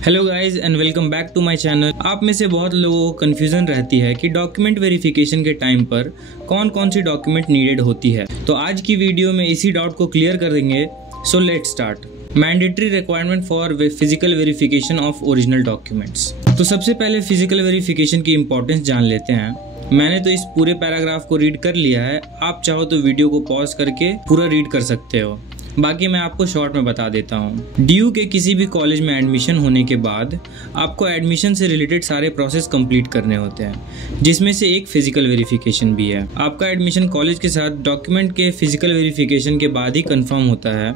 Hello guys and welcome back to my channel. आप में से बहुत लोगों को कन्फ्यूजन रहती है कि डॉक्यूमेंट वेरिफिकेशन के टाइम पर कौन कौन सी डॉक्यूमेंट नीडेड होती है। तो आज की वीडियो में इसी डाउट को क्लियर कर देंगे। So let's start. Mandatory requirement for physical verification of original documents. तो सबसे पहले फिजिकल वेरिफिकेशन की इंपॉर्टेंस जान लेते हैं। मैंने तो इस पूरे पैराग्राफ को रीड कर लिया है, आप चाहो तो वीडियो को पॉज करके पूरा रीड कर सकते हो, बाकी मैं आपको शॉर्ट में बता देता हूँ। ड्यू के किसी भी कॉलेज में एडमिशन होने के बाद आपको एडमिशन से रिलेटेड सारे प्रोसेस कंप्लीट करने होते हैं, जिसमें से एक फिजिकल वेरिफिकेशन भी है। आपका एडमिशन कॉलेज के साथ डॉक्यूमेंट के फिजिकल वेरिफिकेशन के बाद ही कंफर्म होता है।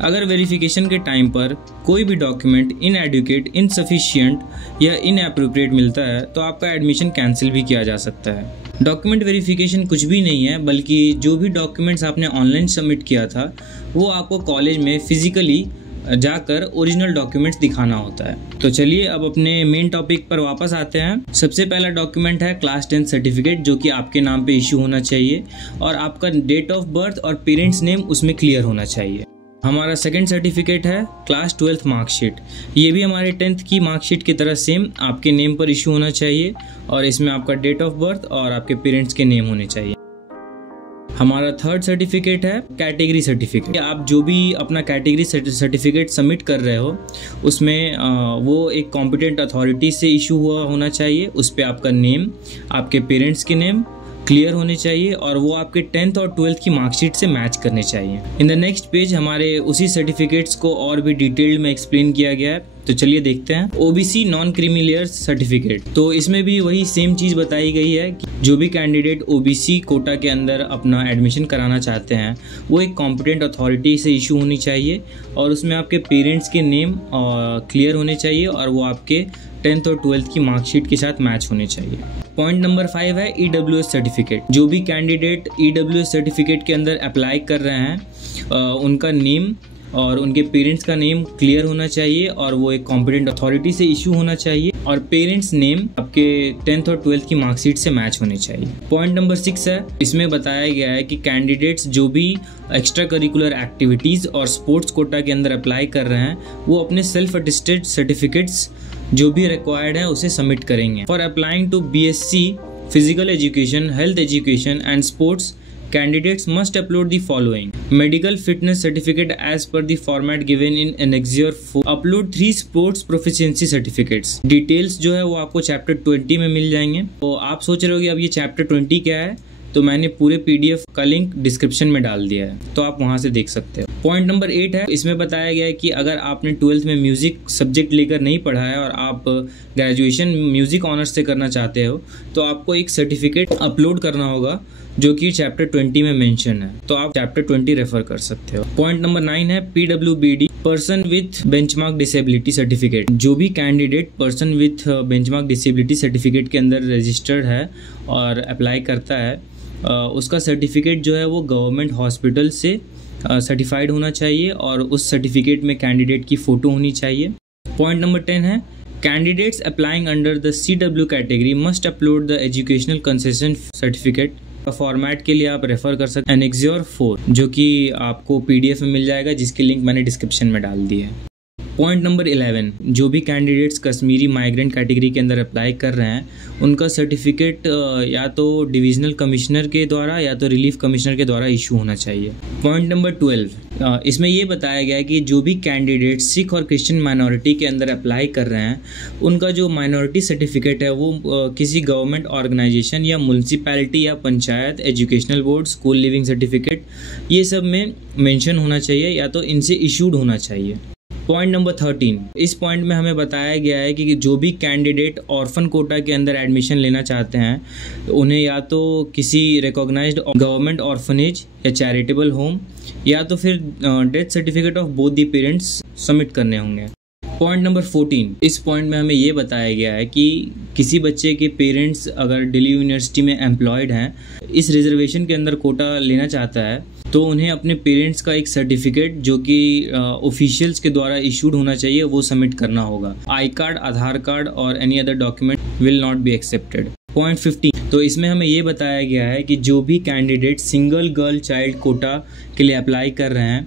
अगर वेरिफिकेशन के टाइम पर कोई भी डॉक्यूमेंट इनएडुकेट, इनसफिशिएंट या इनएप्रोप्रिएट मिलता है तो आपका एडमिशन कैंसिल भी किया जा सकता है। डॉक्यूमेंट वेरिफिकेशन कुछ भी नहीं है, बल्कि जो भी डॉक्यूमेंट्स आपने ऑनलाइन सबमिट किया था वो आपको कॉलेज में फिजिकली जाकर ओरिजिनल डॉक्यूमेंट्स दिखाना होता है। तो चलिए अब अपने मेन टॉपिक पर वापस आते हैं। सबसे पहला डॉक्यूमेंट है क्लास 10 सर्टिफिकेट, जो कि आपके नाम पे इशू होना चाहिए और आपका डेट ऑफ बर्थ और पेरेंट्स नेम उसमें क्लियर होना चाहिए। हमारा सेकंड सर्टिफिकेट है क्लास 12th मार्कशीट। ये भी हमारे 10th की मार्कशीट की तरह सेम आपके नेम पर इशू होना चाहिए और इसमें आपका डेट ऑफ बर्थ और आपके पेरेंट्स के नेम होने चाहिए। हमारा थर्ड सर्टिफिकेट है कैटेगरी सर्टिफिकेट। आप जो भी अपना कैटेगरी सर्टिफिकेट सबमिट कर रहे हो उसमें वो एक कॉम्पिटेंट अथॉरिटी से इशू हुआ होना चाहिए। उस पर आपका नेम, आपके पेरेंट्स के नेम क्लियर होने चाहिए और वो आपके 10th और 12th की मार्कशीट से मैच करने चाहिए। इन द नेक्स्ट पेज हमारे उसी सर्टिफिकेट्स को और भी डिटेल्ड में एक्सप्लेन किया गया है, तो चलिए देखते हैं। OBC non creamy layer certificate, तो इसमें भी वही सेम चीज़ बताई गई है कि जो भी कैंडिडेट ओबीसी कोटा के अंदर अपना एडमिशन कराना चाहते हैं वो एक कॉम्पिटेंट अथॉरिटी से इशू होनी चाहिए और उसमें आपके पेरेंट्स के नेम क्लियर होने चाहिए और वो आपके 10th और 12th की मार्कशीट के साथ मैच होने चाहिए। पॉइंट नंबर 5 है ईडब्ल्यूएस सर्टिफिकेट। जो भी कैंडिडेट ईडब्ल्यूएस सर्टिफिकेट के अंदर अप्लाई कर रहे हैं उनका नेम और उनके पेरेंट्स का नेम क्लियर होना चाहिए और वो एक कॉम्पिटेंट अथॉरिटी से इशू होना चाहिए और पेरेंट्स नेम आपके 10th और 12th की मार्कशीट से मैच होने चाहिए। पॉइंट नंबर 6 है, इसमें बताया गया है कि कैंडिडेट्स जो भी एक्स्ट्रा करिकुलर एक्टिविटीज़ और स्पोर्ट्स कोटा के अंदर अप्लाई कर रहे हैं वो अपने सेल्फ अटेस्टेड सर्टिफिकेट्स जो भी रिक्वायर्ड है उसे सबमिट करेंगे। For applying to BSc physical education, health education and sports, candidates must upload the following: medical fitness certificate as per the format given in Annexure 4, upload 3 sports proficiency certificates। Details जो है वो आपको chapter 20 में मिल जाएंगे। तो आप सोच रहे हो कि अब ये चैप्टर 20 क्या है, तो मैंने पूरे पीडीएफ का लिंक डिस्क्रिप्शन में डाल दिया है, तो आप वहां से देख सकते हो। पॉइंट नंबर 8 है, इसमें बताया गया है कि अगर आपने 12th में म्यूजिक सब्जेक्ट लेकर नहीं पढ़ा है और आप ग्रेजुएशन म्यूजिक ऑनर्स से करना चाहते हो तो आपको एक सर्टिफिकेट अपलोड करना होगा जो कि चैप्टर 20 में मेंशन है, तो आप चैप्टर 20 रेफर कर सकते हो। पॉइंट नंबर 9 है PWBD person with benchmark disability certificate. जो भी candidate person with benchmark disability certificate के अंदर रजिस्टर्ड है और अप्लाई करता है उसका सर्टिफिकेट जो है वो गवर्नमेंट हॉस्पिटल से सर्टिफाइड होना चाहिए और उस सर्टिफिकेट में कैंडिडेट की फ़ोटो होनी चाहिए। पॉइंट नंबर 10 है candidates applying under the CW category must upload the educational concession certificate. Format के लिए आप रेफर कर सकते हैं Annexure 4, जो कि आपको PDF में मिल जाएगा, जिसकी लिंक मैंने डिस्क्रिप्शन में डाल दी है। पॉइंट नंबर 11, जो भी कैंडिडेट्स कश्मीरी माइग्रेंट कैटेगरी के अंदर अप्लाई कर रहे हैं उनका सर्टिफिकेट या तो डिविजनल कमिश्नर के द्वारा या तो रिलीफ कमिश्नर के द्वारा इशू होना चाहिए। पॉइंट नंबर 12, इसमें ये बताया गया है कि जो भी कैंडिडेट सिख और क्रिश्चियन माइनॉरिटी के अंदर अप्लाई कर रहे हैं उनका जो माइनॉरिटी सर्टिफिकेट है वो किसी गवर्नमेंट ऑर्गेनाइजेशन या म्यूनसिपैलिटी या panchayat, educational board, school leaving certificate, ये सब में मेंशन होना चाहिए या तो इनसे इशूड होना चाहिए। पॉइंट नंबर 13, इस पॉइंट में हमें बताया गया है कि जो भी कैंडिडेट ऑर्फन कोटा के अंदर एडमिशन लेना चाहते हैं उन्हें या तो किसी रिकॉग्नाइज्ड गवर्नमेंट ऑर्फनेज या चैरिटेबल होम या तो फिर death certificate of both the parents submit करने होंगे। पॉइंट नंबर 14, इस पॉइंट में हमें ये बताया गया है कि किसी बच्चे के पेरेंट्स अगर दिल्ली यूनिवर्सिटी में एम्प्लॉयड हैं, इस रिजर्वेशन के अंदर कोटा लेना चाहता है तो उन्हें अपने पेरेंट्स का एक सर्टिफिकेट जो कि ऑफिशियल्स के द्वारा इशूड होना चाहिए वो सबमिट करना होगा। आई कार्ड, आधार कार्ड और any other document will not be accepted. Point 15, तो इसमें हमें ये बताया गया है कि जो भी candidate single girl child quota के लिए अप्लाई कर रहे हैं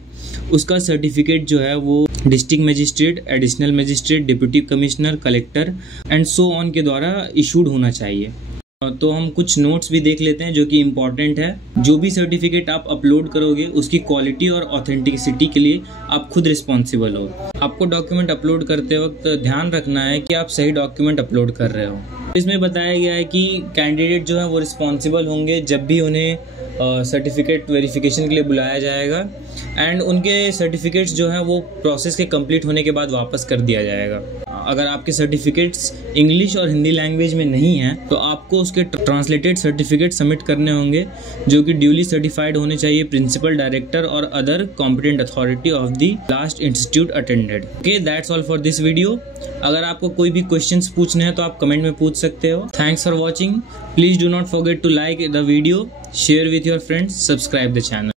उसका सर्टिफिकेट जो है वो district magistrate, additional magistrate, deputy commissioner, collector and so on के द्वारा इशूड होना चाहिए। तो हम कुछ नोट्स भी देख लेते हैं जो कि इम्पॉर्टेंट है। जो भी सर्टिफिकेट आप अपलोड करोगे उसकी क्वालिटी और ऑथेंटिसिटी के लिए आप खुद रिस्पॉन्सिबल हो। आपको डॉक्यूमेंट अपलोड करते वक्त ध्यान रखना है कि आप सही डॉक्यूमेंट अपलोड कर रहे हो। इसमें बताया गया है कि कैंडिडेट जो है वो रिस्पॉन्सिबल होंगे जब भी उन्हें सर्टिफिकेट वेरिफिकेशन के लिए बुलाया जाएगा एंड उनके सर्टिफिकेट्स जो हैं वो प्रोसेस के कंप्लीट होने के बाद वापस कर दिया जाएगा। अगर आपके सर्टिफिकेट्स इंग्लिश और हिंदी लैंग्वेज में नहीं हैं तो आपको उसके ट्रांसलेटेड सर्टिफिकेट सबमिट करने होंगे जो कि ड्यूली सर्टिफाइड होने चाहिए प्रिंसिपल, डायरेक्टर और other competent authority of the last institute attended. Okay, that's all for this video. अगर आपको कोई भी क्वेश्चंस पूछने हैं तो आप कमेंट में पूछ सकते हो। Thanks for watching. Please do not forget to like the video, share with your friends, subscribe the channel.